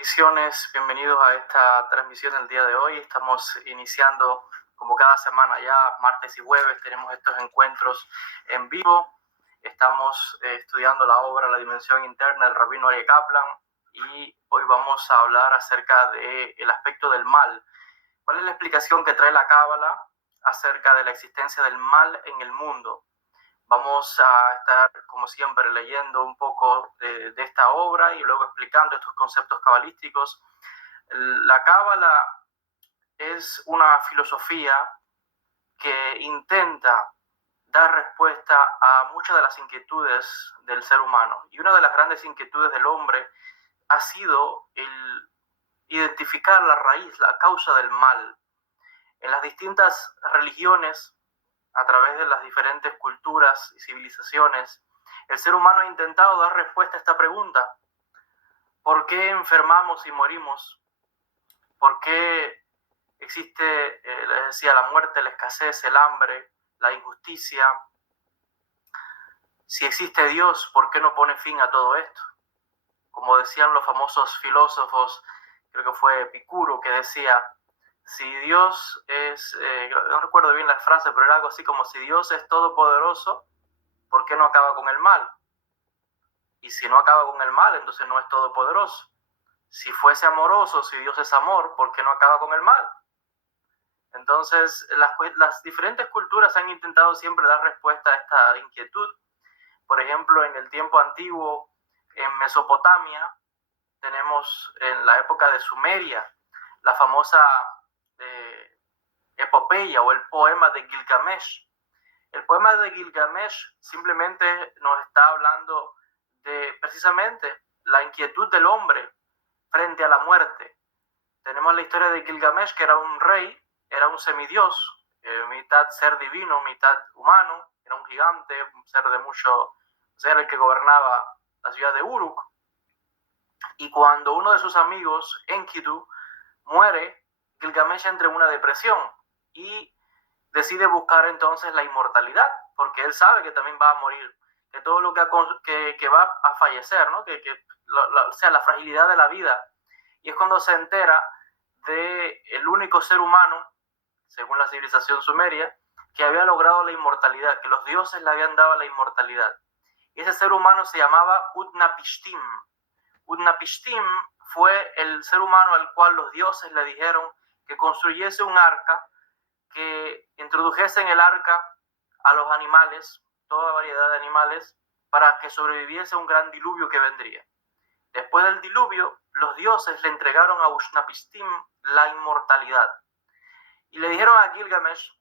Bendiciones, bienvenidos a esta transmisión del día de hoy. Estamos iniciando como cada semana ya, martes y jueves, tenemos estos encuentros en vivo. Estamos estudiando la obra La Dimensión Interna del Rabino Aryeh Kaplan y hoy vamos a hablar acerca del aspecto del mal. ¿Cuál es la explicación que trae la Cábala acerca de la existencia del mal en el mundo? Vamos a estar, como siempre, leyendo un poco de esta obra y luego explicando estos conceptos cabalísticos. La Cábala es una filosofía que intenta dar respuesta a muchas de las inquietudes del ser humano. Y una de las grandes inquietudes del hombre ha sido el identificar la raíz, la causa del mal. En las distintas religiones, a través de las diferentes culturas y civilizaciones, el ser humano ha intentado dar respuesta a esta pregunta. ¿Por qué enfermamos y morimos? ¿Por qué existe, les decía, la muerte, la escasez, el hambre, la injusticia? Si existe Dios, ¿por qué no pone fin a todo esto? Como decían los famosos filósofos, creo que fue Epicuro, que decía, si Dios es, no recuerdo bien la frase, pero era algo así como, si Dios es todopoderoso, ¿por qué no acaba con el mal? Y si no acaba con el mal, entonces no es todopoderoso. Si fuese amoroso, si Dios es amor, ¿por qué no acaba con el mal? Entonces, las diferentes culturas han intentado siempre dar respuesta a esta inquietud. Por ejemplo, en el tiempo antiguo, en Mesopotamia, tenemos en la época de Sumeria, la famosa epopeya o el poema de Gilgamesh. El poema de Gilgamesh simplemente nos está hablando de precisamente la inquietud del hombre frente a la muerte. Tenemos la historia de Gilgamesh, que era un rey, era un semidios, mitad ser divino, mitad humano, era un gigante, un ser de mucho, ser el que gobernaba la ciudad de Uruk. Y cuando uno de sus amigos, Enkidu, muere, Gilgamesh entra en una depresión y decide buscar entonces la inmortalidad, porque él sabe que también va a morir, que todo lo que va a fallecer, ¿no? O sea, la fragilidad de la vida. Y es cuando se entera de el único ser humano, según la civilización sumeria, que había logrado la inmortalidad, que los dioses le habían dado la inmortalidad. Y ese ser humano se llamaba Utnapishtim. Utnapishtim fue el ser humano al cual los dioses le dijeron que construyese un arca, que introdujese en el arca a los animales, toda variedad de animales, para que sobreviviese un gran diluvio que vendría. Después del diluvio, los dioses le entregaron a Ushnapistim la inmortalidad. Y le dijeron a Gilgamesh,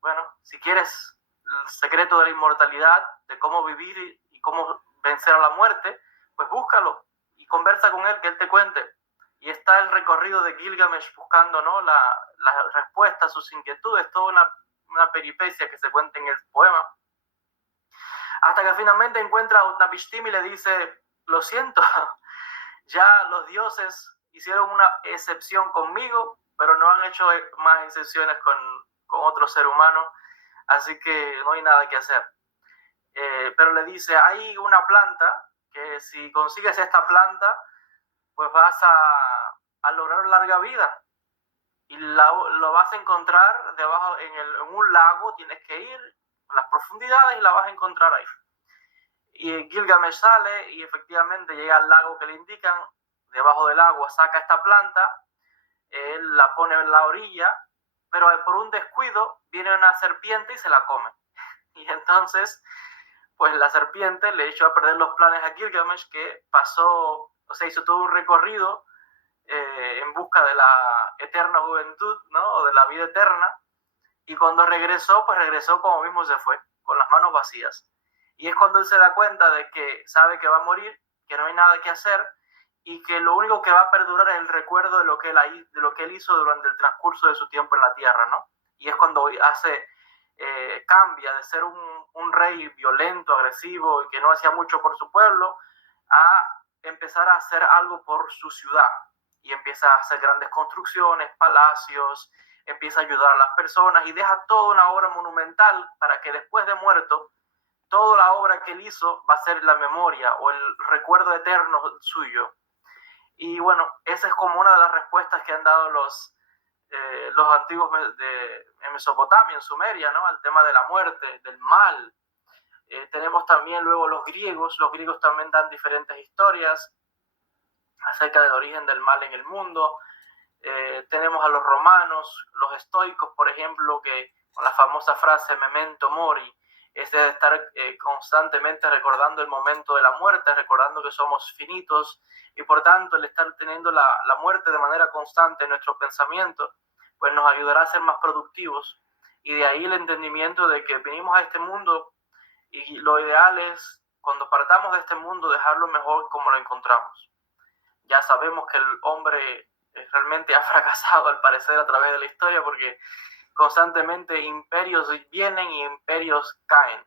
bueno, si quieres el secreto de la inmortalidad, de cómo vivir y cómo vencer a la muerte, pues búscalo y conversa con él, que él te cuente. Y está el recorrido de Gilgamesh buscando, ¿no?, la respuesta a sus inquietudes, toda una peripecia que se cuenta en el poema. Hasta que finalmente encuentra a Utnapishtim y le dice, lo siento, ya los dioses hicieron una excepción conmigo, pero no han hecho más excepciones con otro ser humano, así que no hay nada que hacer. Pero le dice, hay una planta que si consigues esta planta, pues vas a lograr larga vida. Y lo vas a encontrar debajo, en un lago, tienes que ir a las profundidades y la vas a encontrar ahí. Y Gilgamesh sale y efectivamente llega al lago que le indican, debajo del agua saca esta planta, él la pone en la orilla, pero por un descuido viene una serpiente y se la come. Y entonces, pues la serpiente le echó a perder los planes a Gilgamesh, que pasó, o sea, hizo todo un recorrido en busca de la eterna juventud, ¿no?, o de la vida eterna, y cuando regresó, pues regresó como mismo se fue, con las manos vacías. Y es cuando él se da cuenta de que sabe que va a morir, que no hay nada que hacer, y que lo único que va a perdurar es el recuerdo de lo que él hizo durante el transcurso de su tiempo en la tierra, ¿no? Y es cuando cambia de ser un rey violento, agresivo y que no hacía mucho por su pueblo, a empezar a hacer algo por su ciudad. Y empieza a hacer grandes construcciones, palacios, empieza a ayudar a las personas y deja toda una obra monumental para que después de muerto, toda la obra que él hizo va a ser la memoria o el recuerdo eterno suyo. Y bueno, esa es como una de las respuestas que han dado los antiguos en Mesopotamia, en Sumeria, ¿no? Al tema de la muerte, del mal. Tenemos también luego los griegos también dan diferentes historias acerca del origen del mal en el mundo. Tenemos a los romanos, los estoicos, por ejemplo, que con la famosa frase memento mori, es de estar constantemente recordando el momento de la muerte, recordando que somos finitos, y por tanto el estar teniendo la muerte de manera constante en nuestro pensamiento, pues nos ayudará a ser más productivos, y de ahí el entendimiento de que venimos a este mundo y lo ideal es, cuando partamos de este mundo, dejarlo mejor como lo encontramos. Ya sabemos que el hombre realmente ha fracasado al parecer a través de la historia, porque constantemente imperios vienen y imperios caen.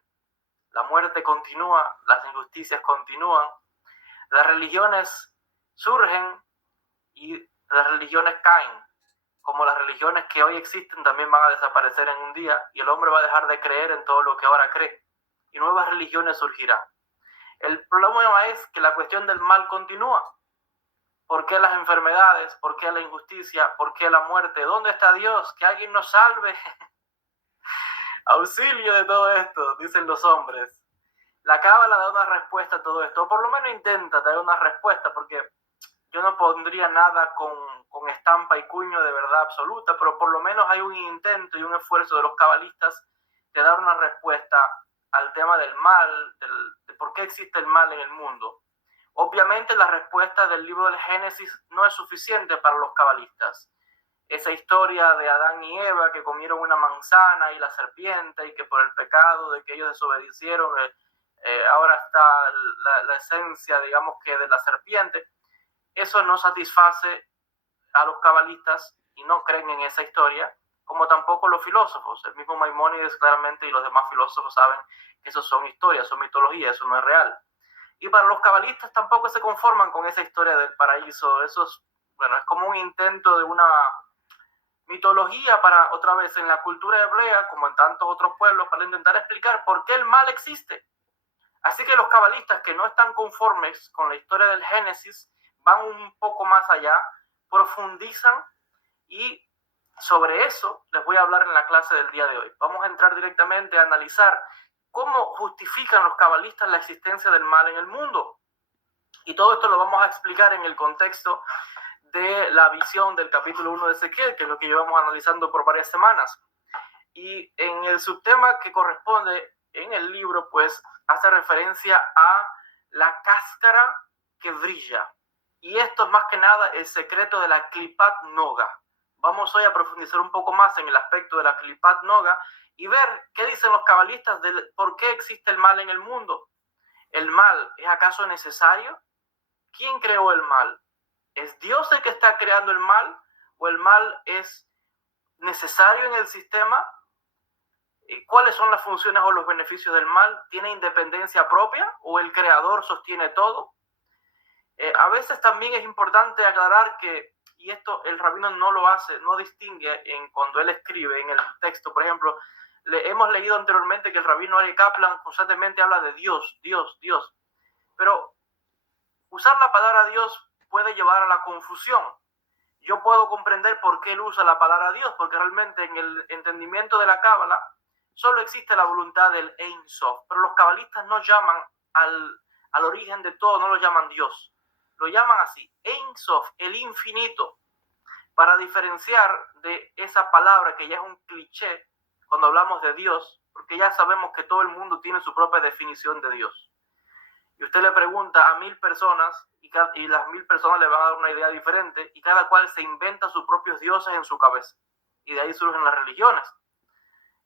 La muerte continúa, las injusticias continúan, las religiones surgen y las religiones caen. Como las religiones que hoy existen también van a desaparecer en un día, y el hombre va a dejar de creer en todo lo que ahora cree, y nuevas religiones surgirán. El problema es que la cuestión del mal continúa. ¿Por qué las enfermedades? ¿Por qué la injusticia? ¿Por qué la muerte? ¿Dónde está Dios? Que alguien nos salve. Auxilio de todo esto, dicen los hombres. La Cábala da una respuesta a todo esto, o por lo menos intenta dar una respuesta, porque yo no pondría nada con estampa y cuño de verdad absoluta, pero por lo menos hay un intento y un esfuerzo de los cabalistas de dar una respuesta al tema del mal, de por qué existe el mal en el mundo. Obviamente la respuesta del libro del Génesis no es suficiente para los cabalistas. Esa historia de Adán y Eva que comieron una manzana y la serpiente, y que por el pecado de que ellos desobedecieron, ahora está la esencia, digamos, que de la serpiente. Eso no satisface a los cabalistas y no creen en esa historia, como tampoco los filósofos. El mismo Maimónides claramente y los demás filósofos saben que eso son historias, son mitologías, eso no es real. Y para los cabalistas tampoco se conforman con esa historia del paraíso. Eso es, bueno, es como un intento de una mitología para, otra vez, en la cultura hebrea, como en tantos otros pueblos, para intentar explicar por qué el mal existe. Así que los cabalistas que no están conformes con la historia del Génesis van un poco más allá, profundizan, y sobre eso les voy a hablar en la clase del día de hoy. Vamos a entrar directamente a analizar cómo justifican los cabalistas la existencia del mal en el mundo. Y todo esto lo vamos a explicar en el contexto de la visión del capítulo 1 de Ezequiel, que es lo que llevamos analizando por varias semanas. Y en el subtema que corresponde en el libro, pues hace referencia a la cáscara que brilla. Y esto es más que nada el secreto de la Klipat Noga. Vamos hoy a profundizar un poco más en el aspecto de la Klipat Noga y ver qué dicen los cabalistas de por qué existe el mal en el mundo. ¿El mal es acaso necesario? ¿Quién creó el mal? ¿Es Dios el que está creando el mal? ¿O el mal es necesario en el sistema? ¿Cuáles son las funciones o los beneficios del mal? ¿Tiene independencia propia o el creador sostiene todo? A veces también es importante aclarar que, y esto el rabino no lo hace, no distingue cuando él escribe en el texto. Por ejemplo, hemos leído anteriormente que el rabino Ari Kaplan constantemente habla de Dios, Dios, Dios. Pero usar la palabra Dios puede llevar a la confusión. Yo puedo comprender por qué él usa la palabra Dios, porque realmente en el entendimiento de la Cábala solo existe la voluntad del Ein Sof, pero los cabalistas no llaman al origen de todo, no lo llaman Dios, lo llaman así, Ein Sof, el infinito, para diferenciar de esa palabra que ya es un cliché cuando hablamos de Dios, porque ya sabemos que todo el mundo tiene su propia definición de Dios. Y usted le pregunta a 1000 personas y las 1000 personas le van a dar una idea diferente, y cada cual se inventa sus propios dioses en su cabeza. Y de ahí surgen las religiones.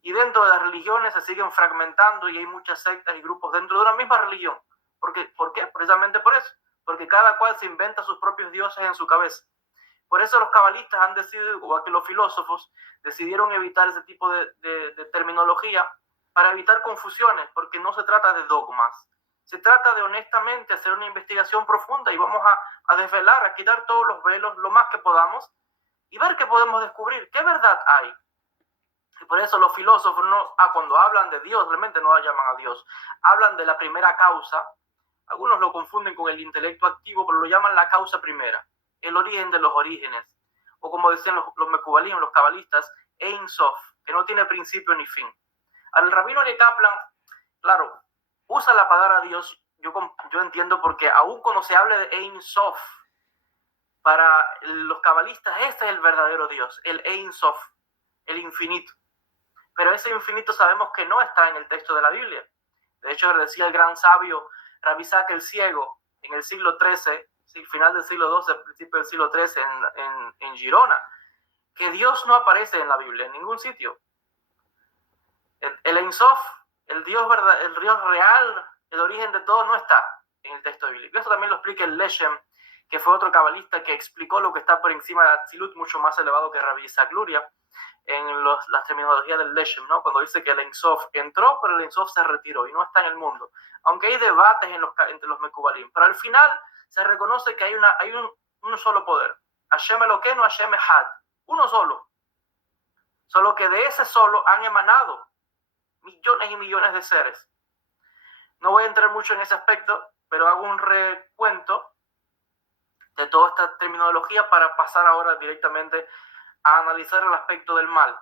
Y dentro de las religiones se siguen fragmentando y hay muchas sectas y grupos dentro de una misma religión. ¿Por qué? Precisamente por eso. Porque cada cual se inventa sus propios dioses en su cabeza. Por eso los cabalistas han decidido, igual que los filósofos, decidieron evitar ese tipo de terminología para evitar confusiones, porque no se trata de dogmas. Se trata de honestamente hacer una investigación profunda y vamos a desvelar, a quitar todos los velos lo más que podamos y ver qué podemos descubrir, qué verdad hay. Y por eso los filósofos cuando hablan de Dios, realmente no llaman a Dios. Hablan de la primera causa. Algunos lo confunden con el intelecto activo, pero lo llaman la causa primera. el origen de los orígenes, o como decían los Mekubalim, los cabalistas, Ein Sof, que no tiene principio ni fin. Al rabino Aryeh Kaplan, claro, usa la palabra Dios, yo entiendo, porque aún cuando se hable de Ein Sof, para los cabalistas este es el verdadero Dios, el Ein Sof, el infinito. Pero ese infinito sabemos que no está en el texto de la Biblia. De hecho, decía el gran sabio Rabbi Isaac el Ciego en el siglo XIII, final del siglo XII, principio del siglo XIII, en Girona, que Dios no aparece en la Biblia, en ningún sitio. El Ein Sof, el Dios real, el origen de todo, no está en el texto bíblico. Eso también lo explica el Leshem, que fue otro cabalista que explicó lo que está por encima de Atzilut, mucho más elevado que Rabbi Isaac Luria, en la terminología del Leshem, ¿no? Cuando dice que el Ein Sof entró, pero el Ein Sof se retiró y no está en el mundo. Aunque hay debates entre los Mekubalim, pero al final se reconoce que hay un solo poder. Hashem Elokeinu, Hashem Echad, uno solo. Solo que de ese solo han emanado millones y millones de seres. No voy a entrar mucho en ese aspecto, pero hago un recuento de toda esta terminología para pasar ahora directamente a analizar el aspecto del mal.